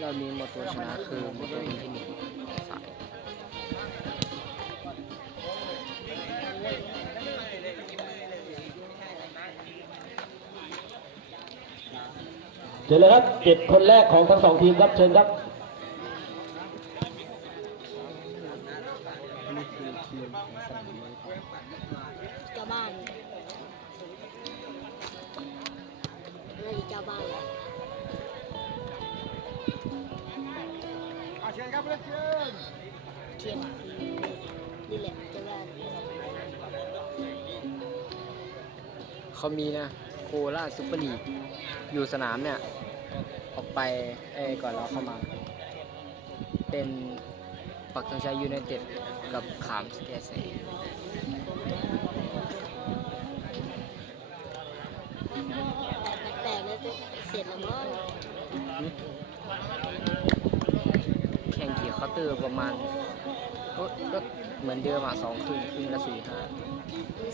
เรามีโมตัวชนะคือโมตัวที่หนึ่งสายเชิญเลยครับเจ็ดคนแรกของทั้งสองทีมครับเชิญครับ เขามีนะโคราชซุปเปอร์ลีกอยู่สนามเนี่ย ออกไปเอ้ยก่อนเราเข้ามา เป็นปักธงชัยยูไนเต็ดกับขามสแกเซแปลกๆแล้วจะเสร็จแล้วมั้งแข่งกี่เคาน์เตอร์ประมาณ ก็ก็เหมือนเดิมอะสองครึ่งครึ่งละสี่ห้า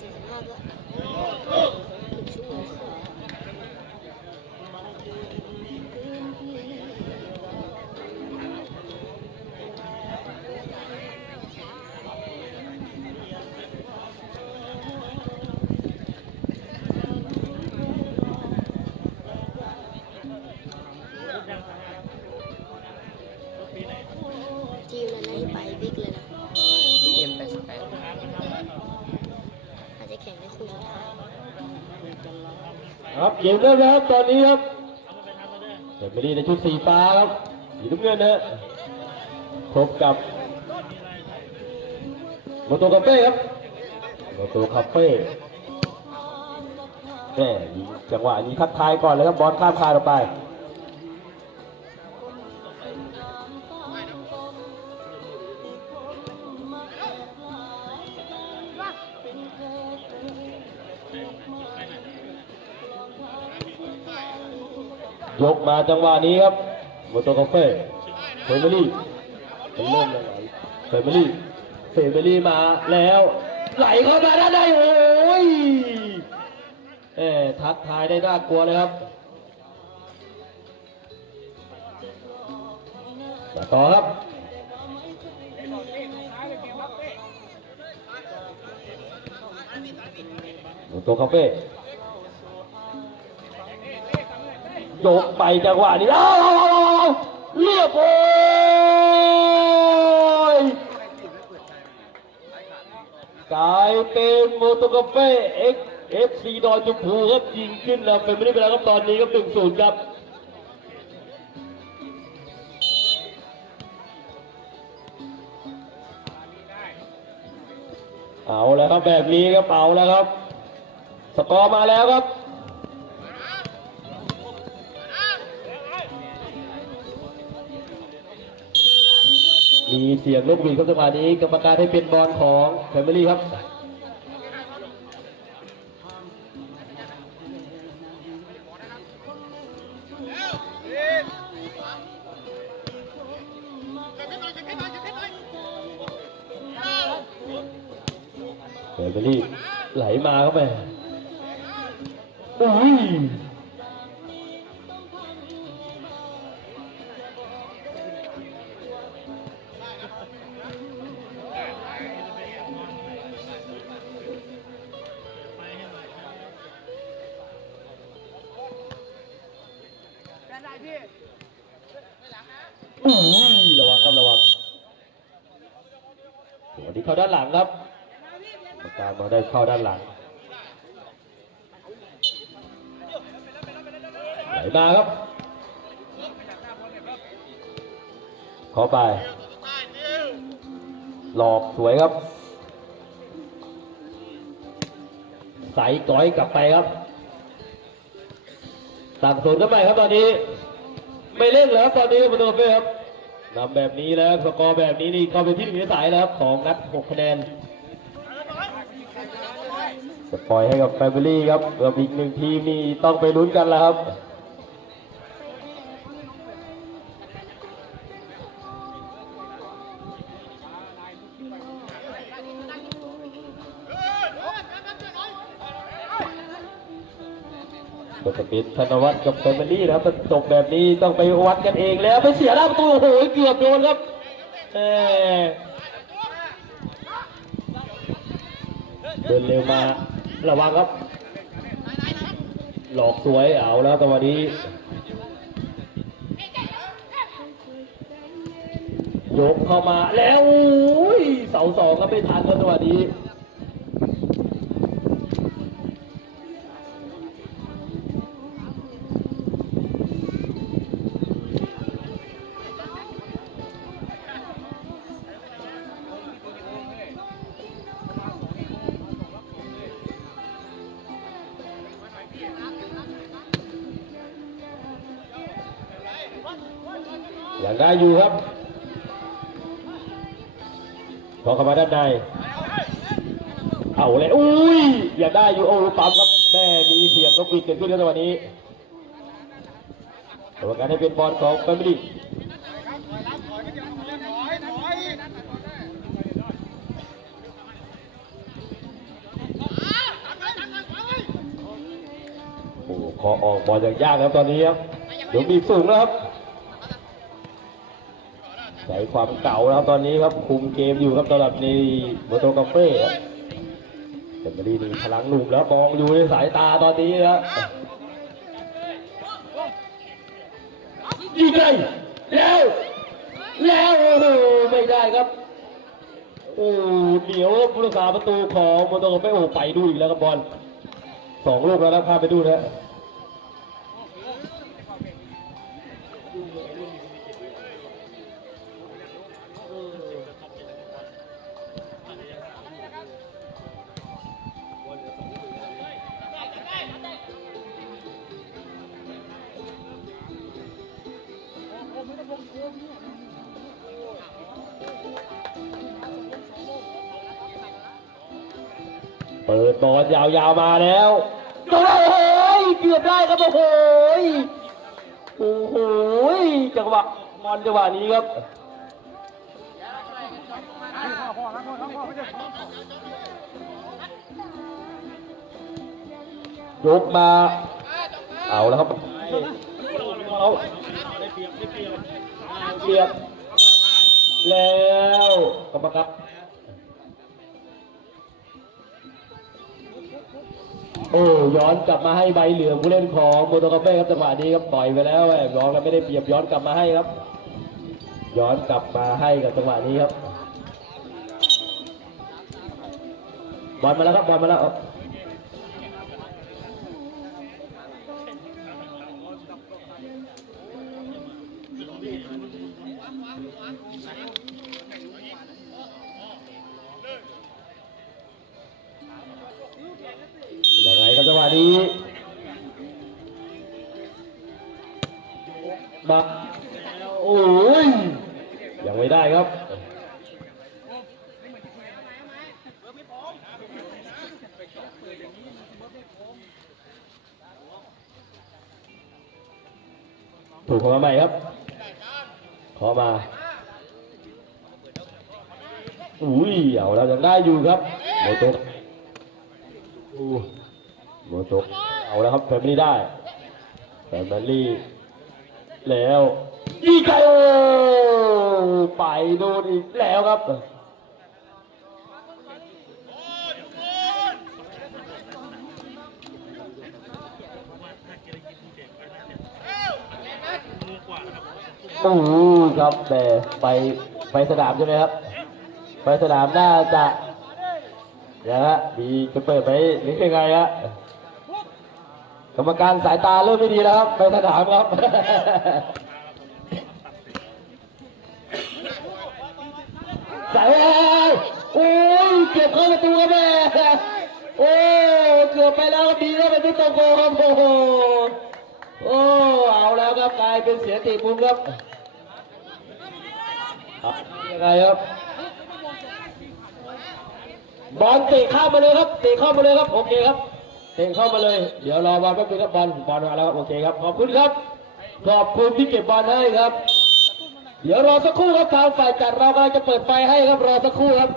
สี่ห้าก็ชั่วโมง เกมเริ่มแล้วครับตอนนี้ครับเดไปดีในชุดสีฟ้าครับสีน้ำเงินนะพบกับโมโตคาเฟ่ครับโมโตคาเฟ่แม่จังหวะนี้ทักทายก่อนเลยครับบอลข้ามคานออกไป ยกมาจังหวะนี้ครับโมโตคาเฟ่เฟมิลี่เริ่มยังไงเฟมิลี่เฟมิลี่มาแล้ว ไหลเข้ามาด้านในโอ้ยเอ๊ทักทายได้น่ากลัวเลยครับต่อครับโมโตคาเฟ่ ยกไปจังหวะนี้เอาเอาเอาเอาเรียบร้อยกลายเป็นโมโตกาเฟ่เอ็กเอฟซีดอยจุพูครับยิงขึ้นแล้วเป็นไม่ได้ไปแล้วครับตอนนี้ครับหนึ่งศูนย์ครับเอาแล้วครับแบบนี้ครับเอาแล้วครับ สกอร์มาแล้วครับ มีเสียงลูกหวีดครับจังหวะนี้กรรมการให้เป็นบอลของแฟมิลี่ครับแฟมิลี่ไหลมาครับแม่อุ้ย วันนี้เข้าด้านหลังครับกรรมการมาได้เข้าด้านหลังไหลมาครับเข้าไป หลอกสวยครับ ใส่ก้อยกลับไปครับสั่งสนกันใหมครับตอนนี้ ไม่เล่นแล้วครับตอนนี้ประตูเฟ่ครับ นำแบบนี้แล้วสกอร์แบบนี้นี่เข้าไปที่หนือสายแล้วครับของนัด6คะแนนจะปล่อยให้กับแฟมิลี่ครับกับอีกหนึ่งทีมนี่ต้องไปลุ้นกันแล้วครับ ก็จะเป็นธนวัฒน์กับแฟมิลี่นะครับถ้าตกแบบนี้ต้องไปวัดกันเองแล้วไปเสียหน้าประตูโอ้โหเกือบโดนครับเดินเร็วมาระวังครับ หลอกสวยเอาแล้วต่วันนี้ยกเข้ามาแล้วอุ้ยเสาสองก็ไม่ทันครับจังหวะนี้ ได้อยู่ครับพอเข้ามาด้านใน เอาเลย อุ้ย อยังได้อยู่ โอ้ปั๊มครับ แม่มีเสียงนกหวีดเกิดขึ้นในจังหวะนี้กรรมการให้เป็นบอลของแฟมิลี่โอ้ขอออกบอลอย่างยากครับตอนนี้ครับ เดี๋ยวบีสูงแล้วครับ ความเก่าแล้วตอนนี้ครับคุมเกมอยู่ครับตลอดในโมโตกาเฟ่ครับแต่ไม่พลังหนุ่มแล้วมองอยู่ในสายตาตอนนี้แล้วยิงไกลแล้วแล้วไม่ได้ครับโอ้เหนียวผู้รักษาประตูของโมโตกาเฟ่โอ้ไปดูอีกแล้วครับบอลสองลูกแล้วนะพาไปดูนะ ปิดบอลยาวๆมาแล้วโอ้โหเกือบได้ครับโอ้โหโอ้โหจังหวะบอลจังหวะนี้ครับยกมา เอาแล้วครับเอาเสียบแล้วกรรมการ โอ้ย้อนกลับมาให้ใบเหลืองผู้เล่นของโมโตกาเฟ่ครับจังหวะนี้ครับปล่อยไปแล้วแหมย้องแล้วไม่ได้เปรียบย้อนกลับมาให้ครับ ย้อนกลับมาให้กับจังหวะนี้ครับบอลมาแล้วครับบอลมาแล้ว มาโอ้ยยังไม่ได้ครับถูกขอมาใหม่ครับ ขอมาอุ้ยเอาแล้วยังได้อยู่ครับโมโตะอู้โมโตะเอาแล้วครับแฟมิลี่ได้แฟมิลี่ แล้วอีกไกโอไปโดนอีกแล้วครับโอ้โหครับแต่ไปไปสนามใช่ไหมครับ ไปสนามน่าจะนะฮะมีจะเปิดไปหรือยังไงฮะ กรรมการสายตาเริ่มไม่ดีแล้วครับ ไปสนามครับ สายโอ้ยเก็บเข้าประตูครับแม่โอ้เกือบไปแล้วครับดีแล้วเป็นที่ตโกครับโอ้โหโอ้เอาแล้วครับกลายเป็นเสียติมุมครับครับยังไงครับบอลเตะเข้ามาเลยครับเตะเข้ามาเลยครับโอเคครับ เต่งเข้ามาเลย เดี๋ยวรอวางแป๊บนกระบบอลบอลมาแล้วครับโอเคครับขอบคุณครับขอบคุณที่เก็บบอลให้ครับ เดี๋ยวรอสักครู่ครับทางฝ่ายจัดเรากำลังจะเปิดไฟให้ครับรอสักครู่ครับ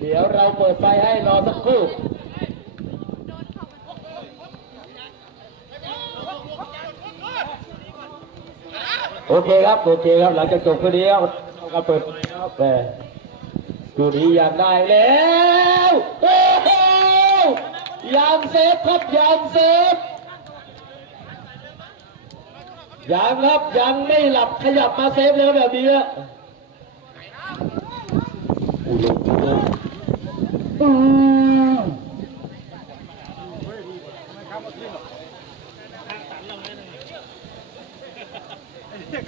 เดี๋ยวเราเปิดไฟให้รอสักครู่โอเคครับโอเคครับหลังจากจบคืนนี้ครับการเปิดแต่ดูดีอยักได้แล้ว ยามเซฟครับยามเซฟยังครับยังไม่หลับขยับมาเซฟแล้วแบบนี้อะอู้ลงลงอืม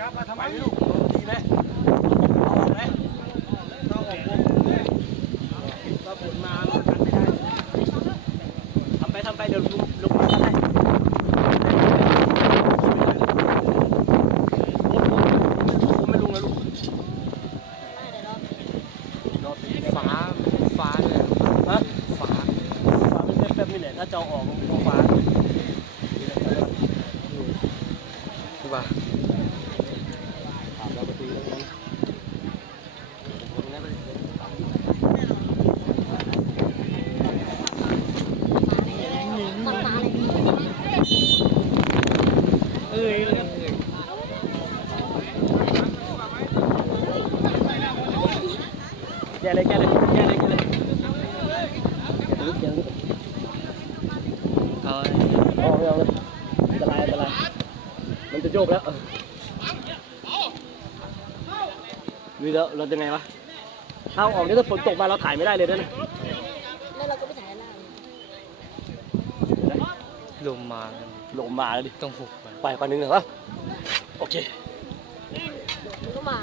ครับมาทำไมลูกดีไหมเอาออกไหมเอาออกวงก็ผลมามันกันไม่ได้ทำไปทำไปเดี๋ยวลุกลุกมาได้ไม่ลุงนะลูก ฟ้าฟ้าเลย ฮะ ฟ้า ฟ้าไม่แป๊บๆนี่แหละถ้าจะเอาออกก็ฟ้า คือว่า เราไปตีตรงนั้นตรงนั้นไป เอ้ยเอ้ย แกเลยแกเลยแกเลยแกเลยแกเลย เอา เอาไม่เอาเลยอันตรายอันตรายมันจะโยกแล้ว วิแล้วเราจะไงวะถ้าเอาออกนี่ถ้าฝนตกมาเราถ่ายไม่ได้เลยนะแล้วเราก็ไปถ่ายหน้าลมมาแล้วลงมาแล้วดิ ต้องหุบไปไปก่อนนึงเหรอวะโอเค มันก็มา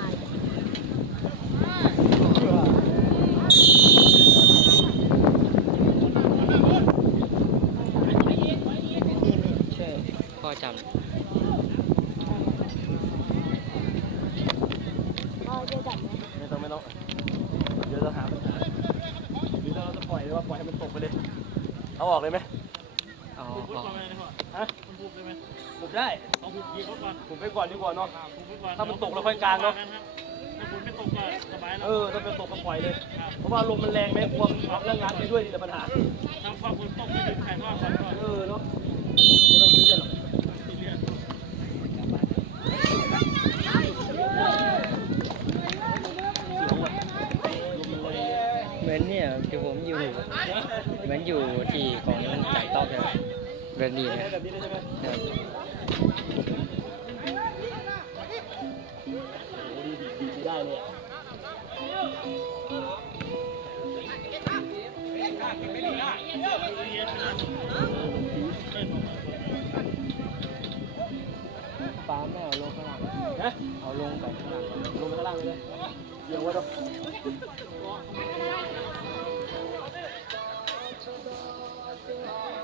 ช่วยพ่อจ พ่อจะจับไหม ไม่ต้องไม่ต้องเดี๋ยวเราหาปัญหาหรือเราจะปล่อยหรือว่าปล่อยให้มันตกไปเลย เอาออกเลยไหมำเอาเอา ฮะมันบุบได้ไหมบุบได้เอาบุบยิงเขาก่อนบุบไปก่อนดีกว่าเนาะถ้ามันตกเราค่อยกลางเนาะถ้าฝนไม่ตกก็สบายแล้วเออถ้าเป็นตกก็ปล่อยเลยเพราะว่าลมมันแรงไหมกลัวรับเรื่องงานไปด้วยนี่แหละปัญหาถ้าฟ้าฝนตกไม่หยุดถ่ายทอดก่อนก่อนเออเนาะไม่ต้องซีเรียสหรอกซีเรียสเหมือนเนี่ยที่ผมอยู่ เหมือนอยู่ที่ของจ่ายต้อกเลย แบบนี้เลยแบบนี้เลยใช่ไหมครับดีได้เลยฟ้าไม่เอาลงข้างล่างนะเอาลงไปข้างล่างลงไปข้างล่างเลยเดี๋ยวว่าเนาะเอาลงก่อ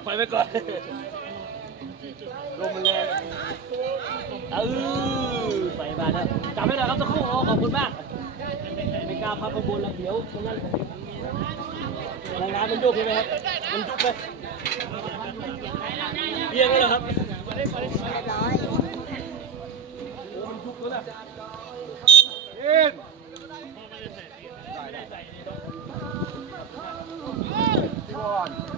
ดภัยไว้ก่อนลมมันแรงเออไปบ้านแล้วจำไว้หน่อยครับสักครู่ขอบคุณมากไม่กล้าพับข้างบนแล้วเดี๋ยวตรงนั้นแรงงานมันโยกใช่ไหมครับมันยุบไปเอียงเลยเหรอครับเรียบร้อน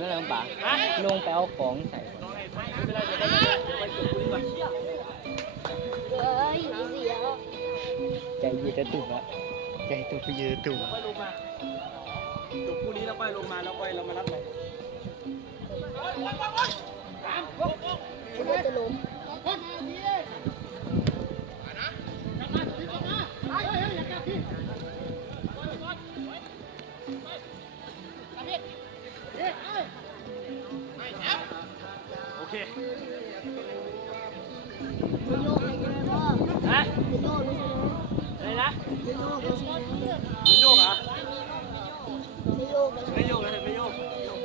นั่นแหละป๋าลงไปเอาของใส่ใจเยืดจะตุ่มละใจตุ่มไปยืดตุ่มค่อยลงมาจุดกูนี้แล้วค่อยลงมาแล้วค่อยเรามารับเลยคุณน่าจะล้มโอเคไม่โยกอะไรกันพ่อฮะไม่โย กไม่โยกอะไรนะไม่โยกไม่โยกไม่โยกเหรอไม่โยกไม่โยกเลยไม่โยกไม่โยก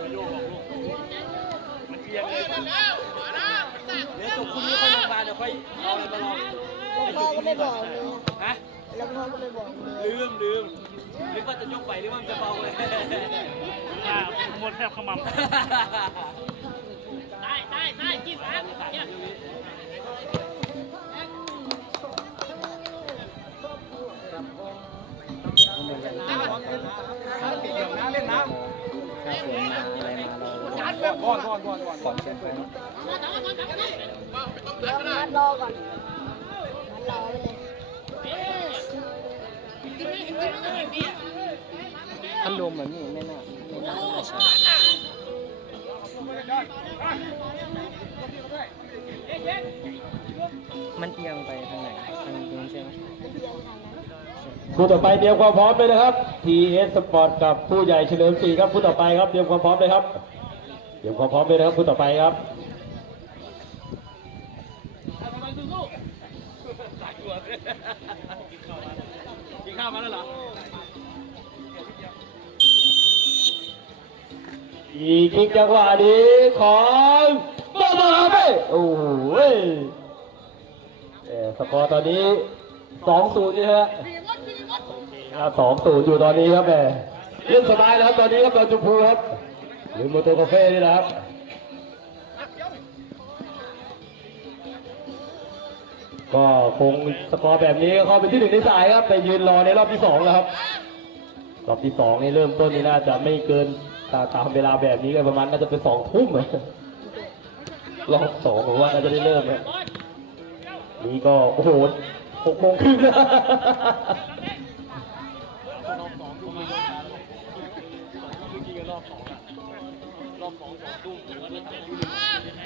ไม่โยกหรอกลูกมันเอียงเลยเดี๋ยวจบคุณนี้ค่อยลงมาเดี๋ยวค่อยเอาอะไรมาลองแล้วพ่อก็ไม่บอกเลยฮะแล้วพ่อก็ไม่บอกเลยลืมลืม นึกว่าจะยกไปนึกว่ามันจะเบาเลยอ่าหมดแทบขมำได้ได้ได้จิ้มครับเนี่ยถ้าฝนมาอะไรมาเราก่อนก่อนก่อนก่อนเชิญไปเดี๋ยวนัดรอก่อนนัดรอไปเลย พัดลมแบบนี้ไม่น่าไม่น่าน่ใช่มันเอียงไปทางไหนทางนู้นใช่ไหมคู่ต่อไปเตรียมความพร้อมเลยนะครับ TS Sport กับผู้ใหญ่เฉลิมศรีครับคู่ต่อไปครับเตรียมความพร้อมเลยครับเตรียมความพร้อมเลยนะครับคู่ต่อไปครับ กินข้าวมาแล้วเหรออีกอีกจังหวะนี้ของบอลมาไปโอ้โหเว้ยเอ่อสกอร์ตอนนี้สองศูนย์นี่ฮะสองศูนย์อยู่ตอนนี้ครับแหมเล่นสบายแล้วครับตอนนี้ครับตอนจุพูครับหรือโมโตคาเฟ่นี่นะครับ ก็คงสกอร์แบบนี้ก็เข้าไปที่หนึ่งในสายครับ ไปยืนรอในรอบที่สองแล้วครับ รอบที่สองนี่เริ่มต้นนี่น่าจะไม่เกินตาตามเวลาแบบนี้ก็ประมาณน่าจะเป็นสองทุ่มรอบสองผมว่าน่าจะได้เริ่มนะนี่ก็โอ้โหหกโมงครึ่งนะผม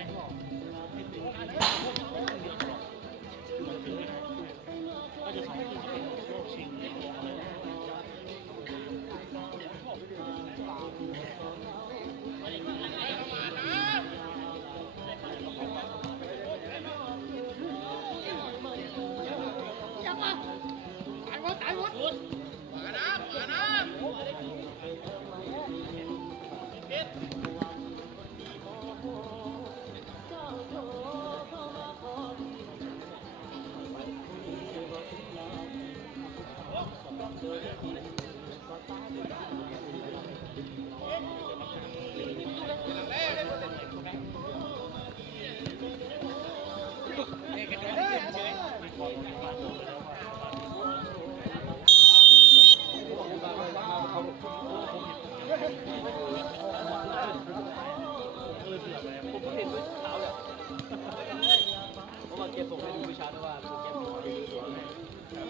ชาด้วยว่าเกมส่งให้ดูสวนให้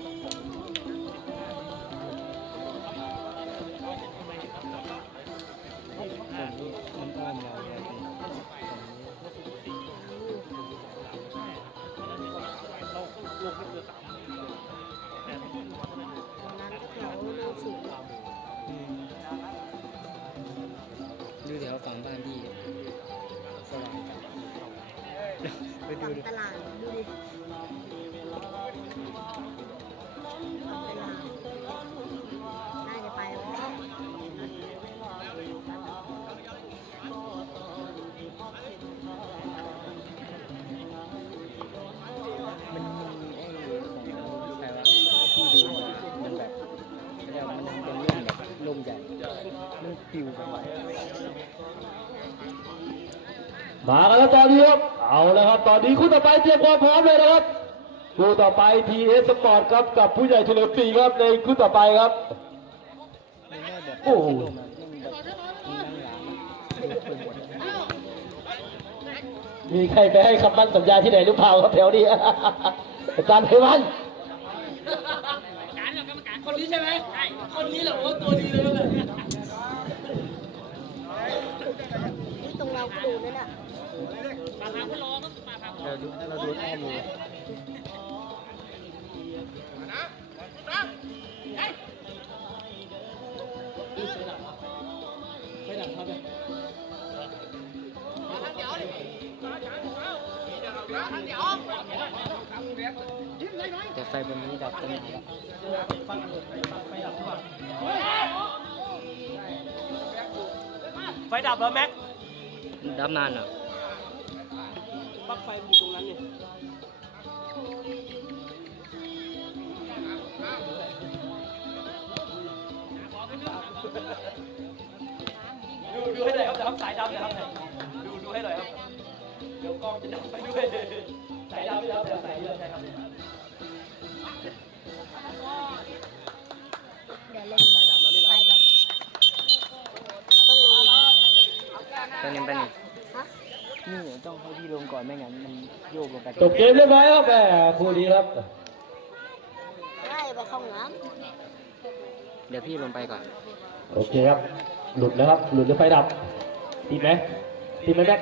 มันอ้อมเรานี่ยนั้น มาแล้วครับตอนนี้ครับเอาแล้วครับตอนนี้คู่ต่อไปเตรียมความพร้อมเลยนะครับคู่ต่อไป TS Sport ครับกับผู้ใหญ่เฉลิมศรีครับในคู่ต่อไปครับโอ้มีใครไปให้คำมั่นสัญญาที่ไหนหรือเปล่าครับแถวนี้อาจารย์ไพวันคนนี้ใช่ไหมใช่คนนี้แหละว่าตัวดีเลยนะ นี่ตรงเราก็ดูนั่นน่ะ เราดูเราดูข้อมูลไม่หนักครับแต่ไฟบนนี้ดับตั้งนานแล้วไฟดับแล้วแม็กดับนานเหรอ ปลั๊กไฟมันอยู่ตรงนั้นเนี่ยดูดูให้หน่อยครับเดี๋ยวครับสายดำนะครับดูดูให้หน่อยครับ เดี๋ยวกล้องจะดับไปด้วย สายดำไม่ดับเดี๋ยวสายเยอะใช่ครับเดี๋ยวลงไปก่อน ต้องลงก่อนตอนนี้เป็นฮะ นี่ต้องให้พี่ลงก่อนไม่งั้นมันโยกลงไปจบเกมเรียบร้อยครับแหมคู่นี้ครับไล่ไปเข้าห้องน้เดี๋ยวพี่ลงไปก่อน โอเคครับ หลุดแล้วครับ หลุดหรือไฟดับติดไหมติดไหมแม็ก